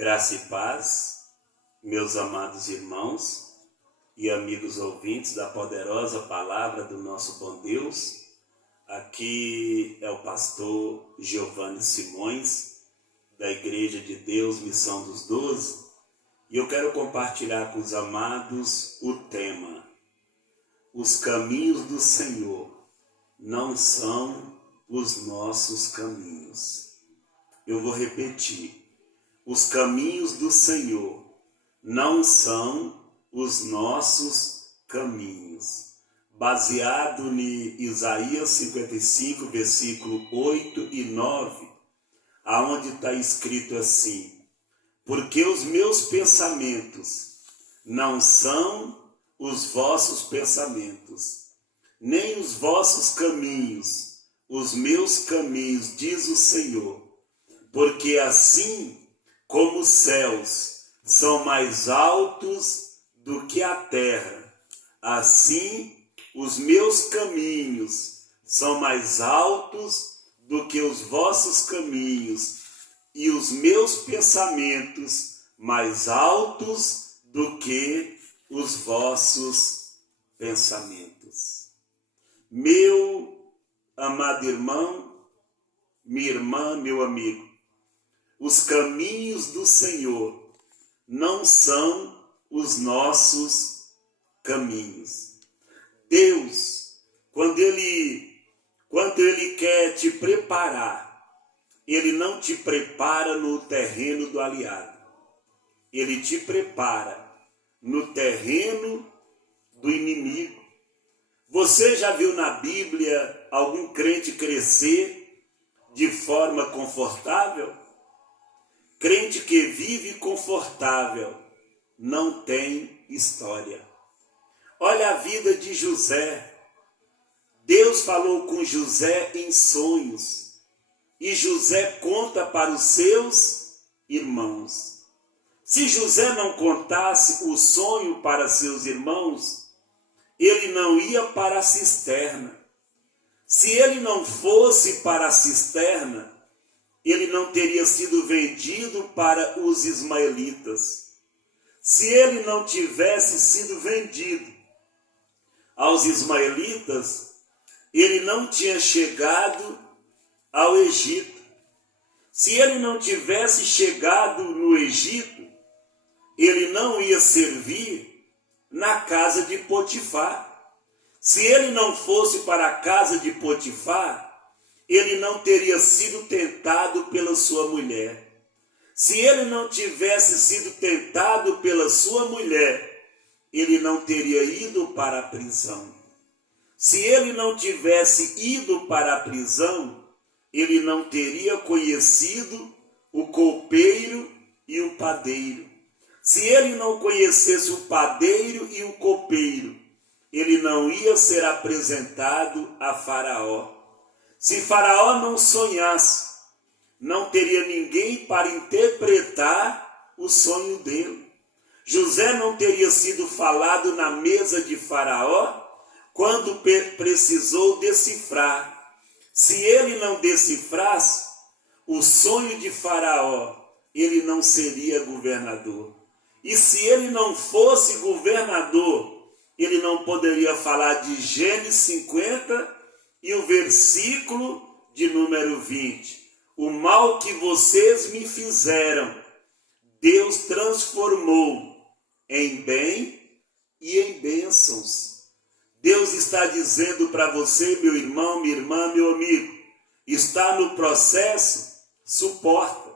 Graça e paz, meus amados irmãos e amigos ouvintes da poderosa palavra do nosso bom Deus. Aqui é o pastor Giovanni Simões, da Igreja de Deus, Missão dos 12, e eu quero compartilhar com os amados o tema: os caminhos do Senhor não são os nossos caminhos. Eu vou repetir: os caminhos do Senhor não são os nossos caminhos. Baseado em Isaías 55, versículo 8 e 9, aonde está escrito assim: porque os meus pensamentos não são os vossos pensamentos, nem os vossos caminhos, os meus caminhos, diz o Senhor. Porque assim como os céus são mais altos do que a terra, assim os meus caminhos são mais altos do que os vossos caminhos, e os meus pensamentos mais altos do que os vossos pensamentos. Meu amado irmão, minha irmã, meu amigo, os caminhos do Senhor não são os nossos caminhos. Deus, quando Ele quer te preparar, Ele não te prepara no terreno do aliado. Ele te prepara no terreno do inimigo. Você já viu na Bíblia algum crente crescer de forma confortável? Crente que vive confortável não tem história. Olha a vida de José. Deus falou com José em sonhos, e José conta para os seus irmãos. Se José não contasse o sonho para seus irmãos, ele não ia para a cisterna. Se ele não fosse para a cisterna, ele não teria sido vendido para os ismaelitas. Se ele não tivesse sido vendido aos ismaelitas, ele não tinha chegado ao Egito. Se ele não tivesse chegado no Egito, ele não ia servir na casa de Potifar. Se ele não fosse para a casa de Potifar, ele não teria sido tentado pela sua mulher. Se ele não tivesse sido tentado pela sua mulher, ele não teria ido para a prisão. Se ele não tivesse ido para a prisão, ele não teria conhecido o copeiro e o padeiro. Se ele não conhecesse o padeiro e o copeiro, ele não ia ser apresentado a Faraó. Se Faraó não sonhasse, não teria ninguém para interpretar o sonho dele. José não teria sido falado na mesa de Faraó quando precisou decifrar. Se ele não decifrasse o sonho de Faraó, ele não seria governador. E se ele não fosse governador, ele não poderia falar de Gênesis 50 e o versículo de número 20. O mal que vocês me fizeram, Deus transformou em bem e em bênçãos. Deus está dizendo para você, meu irmão, minha irmã, meu amigo, está no processo? Suporta.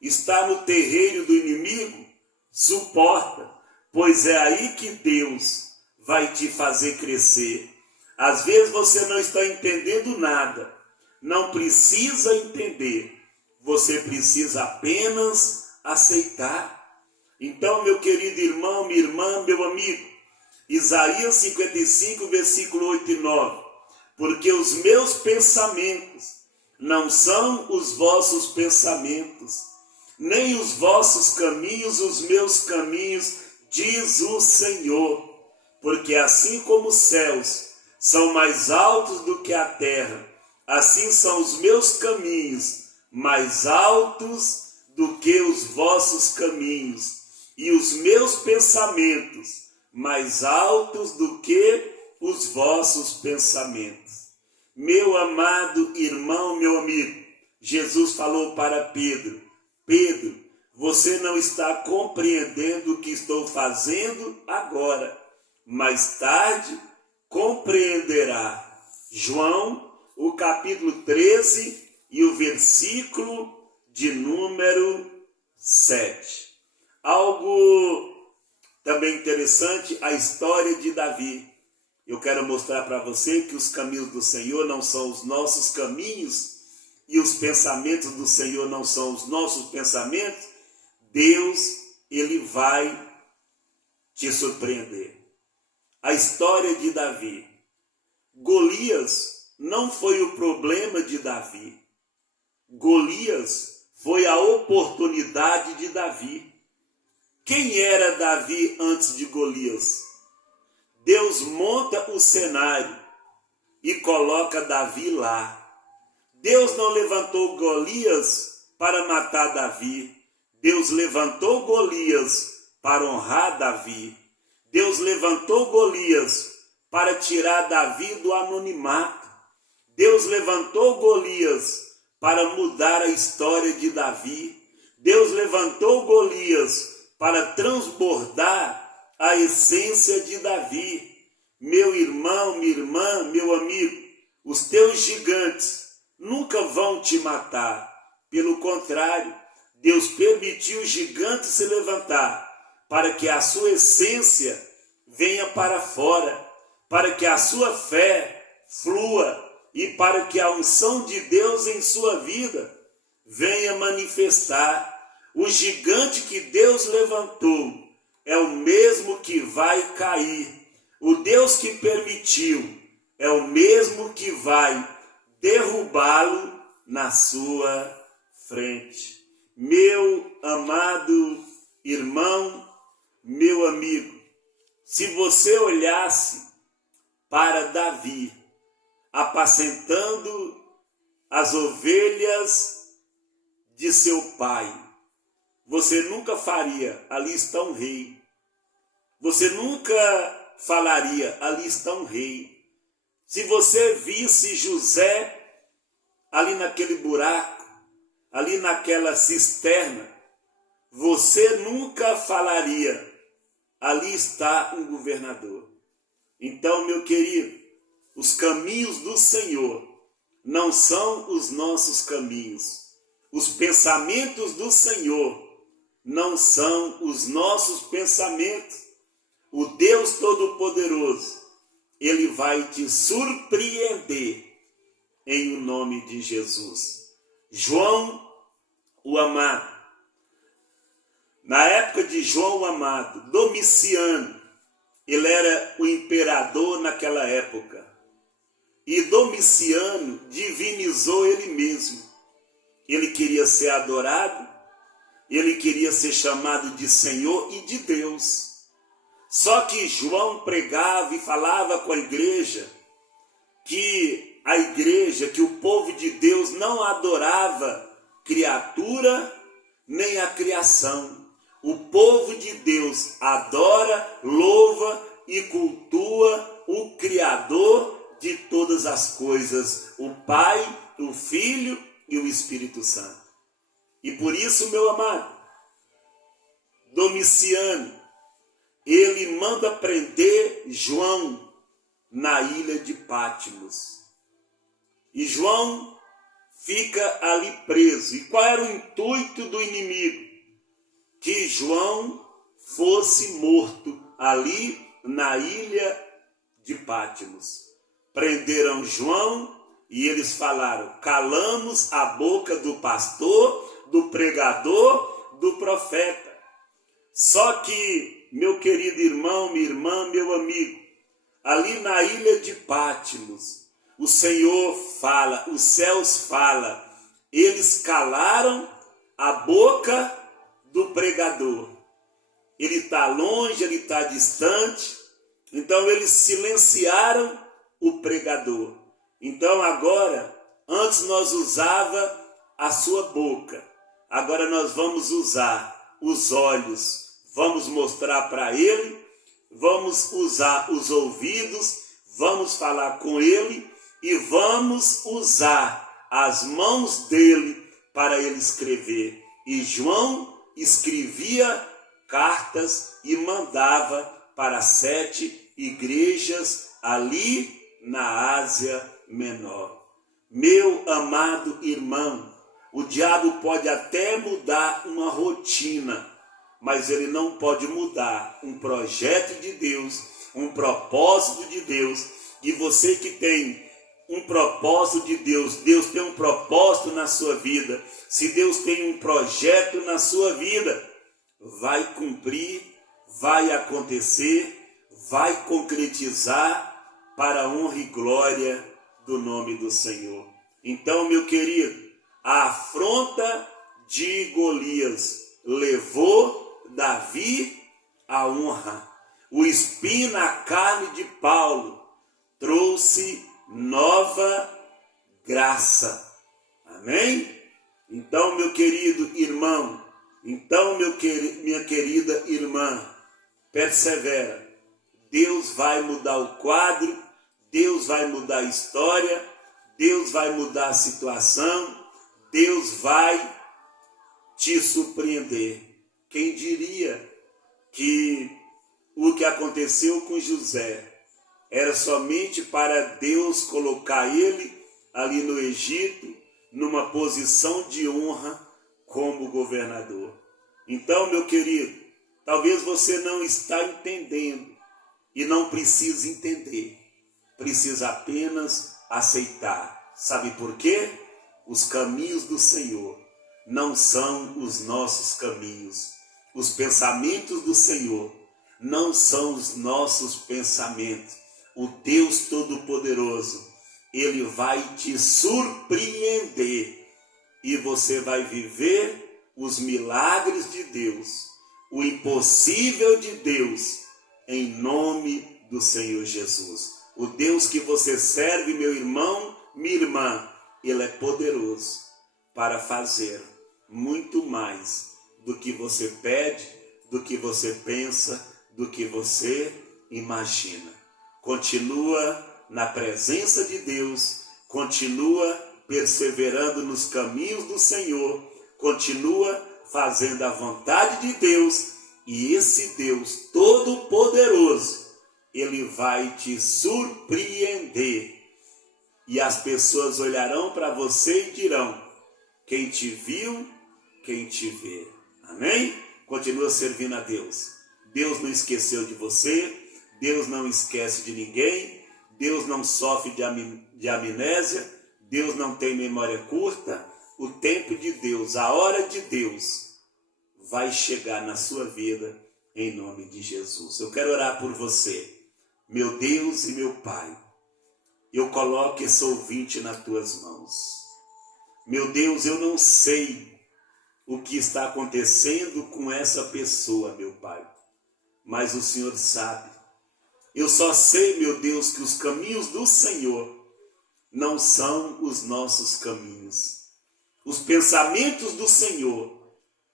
Está no terreiro do inimigo? Suporta. Pois é aí que Deus vai te fazer crescer. Às vezes você não está entendendo nada. Não precisa entender. Você precisa apenas aceitar. Então, meu querido irmão, minha irmã, meu amigo, Isaías 55, versículo 8 e 9. Porque os meus pensamentos não são os vossos pensamentos, nem os vossos caminhos os meus caminhos, diz o Senhor. Porque assim como os céus são mais altos do que a terra, assim são os meus caminhos mais altos do que os vossos caminhos, e os meus pensamentos mais altos do que os vossos pensamentos. Meu amado irmão, meu amigo, Jesus falou para Pedro: Pedro, você não está compreendendo o que estou fazendo agora, mais tarde compreenderá. João, o capítulo 13 e o versículo de número 7. Algo também interessante, a história de Davi. Eu quero mostrar para você que os caminhos do Senhor não são os nossos caminhos e os pensamentos do Senhor não são os nossos pensamentos. Deus, Ele vai te surpreender. A história de Davi. Golias não foi o problema de Davi. Golias foi a oportunidade de Davi. Quem era Davi antes de Golias? Deus monta o cenário e coloca Davi lá. Deus não levantou Golias para matar Davi. Deus levantou Golias para honrar Davi. Deus levantou Golias para tirar Davi do anonimato. Deus levantou Golias para mudar a história de Davi. Deus levantou Golias para transbordar a essência de Davi. Meu irmão, minha irmã, meu amigo, os teus gigantes nunca vão te matar. Pelo contrário, Deus permitiu o gigante se levantar para que a sua essência venha para fora, para que a sua fé flua e para que a unção de Deus em sua vida venha manifestar. O gigante que Deus levantou é o mesmo que vai cair. O Deus que permitiu é o mesmo que vai derrubá-lo na sua frente. Meu amado irmão, meu amigo, se você olhasse para Davi, apacentando as ovelhas de seu pai, você nunca faria: ali está um rei. Você nunca falaria: ali está um rei. Se você visse José ali naquele buraco, ali naquela cisterna, você nunca falaria: ali está um governador. Então, meu querido, os caminhos do Senhor não são os nossos caminhos. Os pensamentos do Senhor não são os nossos pensamentos. O Deus Todo-Poderoso, Ele vai te surpreender em o nome de Jesus. João, o amado. Na época de João, o amado, Domiciano, ele era o imperador naquela época. E Domiciano divinizou ele mesmo. Ele queria ser adorado, ele queria ser chamado de Senhor e de Deus. Só que João pregava e falava com a igreja que o povo de Deus não adorava criatura nem a criação. O povo de Deus adora, louva e cultua o Criador de todas as coisas, o Pai, o Filho e o Espírito Santo. E por isso, meu amado, Domiciano, ele manda prender João na ilha de Patmos. E João fica ali preso. E qual era o intuito do inimigo? Que João fosse morto ali na ilha de Patmos. Prenderam João e eles falaram: calamos a boca do pastor, do pregador, do profeta. Só que, meu querido irmão, minha irmã, meu amigo, ali na ilha de Patmos, o Senhor fala, os céus falam, eles calaram a boca do pregador. Ele está longe, ele está distante, então eles silenciaram o pregador. Então agora, antes nós usava a sua boca, Agora nós vamos usar os olhos, vamos mostrar para ele, vamos usar os ouvidos, vamos falar com ele e vamos usar as mãos dele para ele escrever. E João escrevia cartas e mandava para 7 igrejas ali na Ásia Menor. Meu amado irmão, o diabo pode até mudar uma rotina, mas ele não pode mudar um projeto de Deus, um propósito de Deus. E você que tem um propósito de Deus, Deus tem um propósito na sua vida. Se Deus tem um projeto na sua vida, vai cumprir, vai acontecer, vai concretizar para a honra e glória do nome do Senhor. Então, meu querido, a afronta de Golias levou Davi à honra. O espinho na carne de Paulo trouxe nova graça. Amém? Então, meu querido irmão, minha querida irmã, persevera. Deus vai mudar o quadro, Deus vai mudar a história, Deus vai mudar a situação, Deus vai te surpreender. Quem diria que o que aconteceu com José era somente para Deus colocar ele ali no Egito, numa posição de honra como governador. Então, meu querido, talvez você não está entendendo e não precisa entender. Precisa apenas aceitar. Sabe por quê? Os caminhos do Senhor não são os nossos caminhos. Os pensamentos do Senhor não são os nossos pensamentos. O Deus Todo-Poderoso, Ele vai te surpreender e você vai viver os milagres de Deus, o impossível de Deus, em nome do Senhor Jesus. O Deus que você serve, meu irmão, minha irmã, Ele é poderoso para fazer muito mais do que você pede, do que você pensa, do que você imagina. Continua na presença de Deus, continua perseverando nos caminhos do Senhor, continua fazendo a vontade de Deus, e esse Deus Todo-Poderoso, Ele vai te surpreender. E as pessoas olharão para você e dirão: quem te viu, quem te vê. Amém? Continua servindo a Deus. Deus não esqueceu de você, Deus não esquece de ninguém, Deus não sofre de amnésia, Deus não tem memória curta. O tempo de Deus, a hora de Deus vai chegar na sua vida em nome de Jesus. Eu quero orar por você. Meu Deus e meu Pai, eu coloco esse ouvinte nas tuas mãos. Meu Deus, eu não sei o que está acontecendo com essa pessoa, meu Pai, mas o Senhor sabe. Eu só sei, meu Deus, que os caminhos do Senhor não são os nossos caminhos. Os pensamentos do Senhor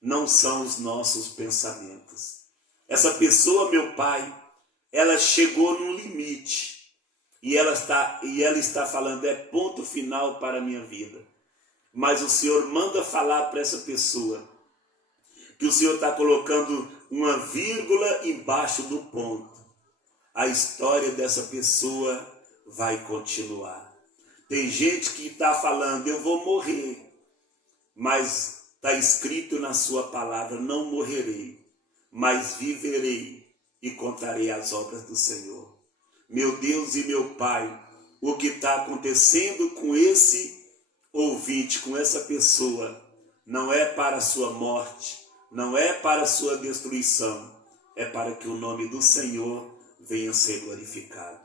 não são os nossos pensamentos. Essa pessoa, meu Pai, ela chegou num limite e ela está falando: é ponto final para a minha vida. Mas o Senhor manda falar para essa pessoa que o Senhor está colocando uma vírgula embaixo do ponto. A história dessa pessoa vai continuar. Tem gente que está falando: eu vou morrer, mas está escrito na sua palavra: não morrerei, mas viverei e contarei as obras do Senhor. Meu Deus e meu Pai, o que está acontecendo com esse ouvinte, com essa pessoa, não é para a sua morte, não é para a sua destruição, é para que o nome do Senhor venha ser glorificado.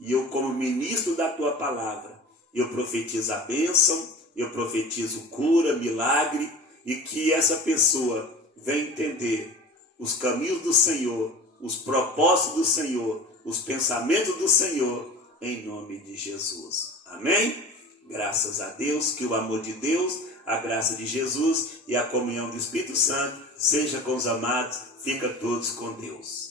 E eu, como ministro da tua palavra, eu profetizo a bênção, eu profetizo cura, milagre, e que essa pessoa venha entender os caminhos do Senhor, os propósitos do Senhor, os pensamentos do Senhor, em nome de Jesus. Amém? Graças a Deus, que o amor de Deus, A graça de Jesus e a comunhão do Espírito Santo seja com os amados. Fica todos com Deus.